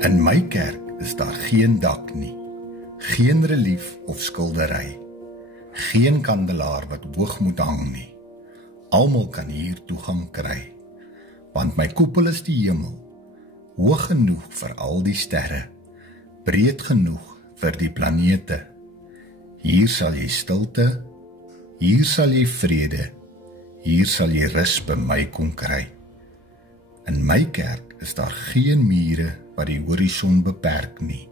In my kerk is daar geen dak nie, geen relief of skildery, geen kandelaar wat hoog moet hang nie. Almal kan hier toegang kry, want my koepel is die hemel, hoog genoeg vir al die sterre, breed genoeg vir die planete. Hier sal jy stilte, hier sal jy vrede, hier sal jy rus by my kom kry. In my kerk is daar geen mure wat die horison beperk nie.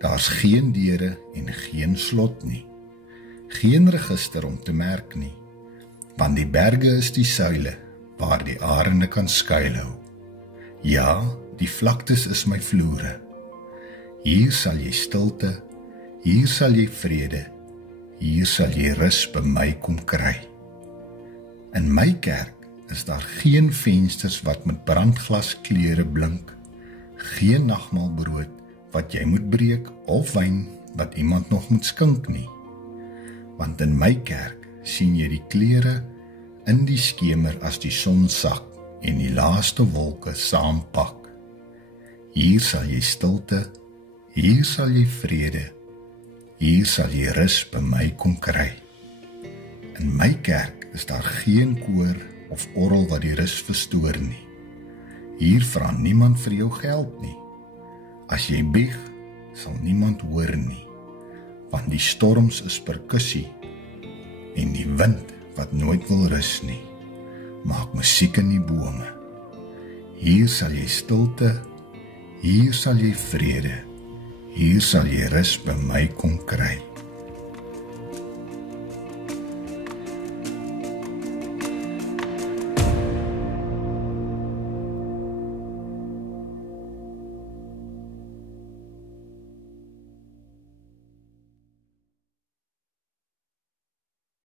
Daar's geen deure en geen slot nie. Geen register om te merk nie, want die berge is die suile waar die arende kan skuilhou. Ja, die vlaktes is my vloere. Hier sal jy stilte, hier sal jy vrede, hier sal jy rus by my kom kry. In my kerk is daar geen vensters wat met brandglaskleure blink, geen nagmaalbrood wat jy moet breek of wyn wat iemand nog moet skink nie. Want in my kerk sien jy die kleure in die skemer as die son sak en die laaste wolke saampak. Hier sal jy stilte, hier sal jy vrede, hier sal jy rus by my kom kry. In my kerk is daar geen koor of orgel wat die rus verstoor nie. Hier vra niemand vir jou geld nie. As jy bieg, sal niemand hoor nie, want die storms is perkussie en die wind wat nooit wil rus nie, maak musiek in die bome. Hier sal jy stilte, hier sal jy vrede, hier sal jy rus by my kom kry.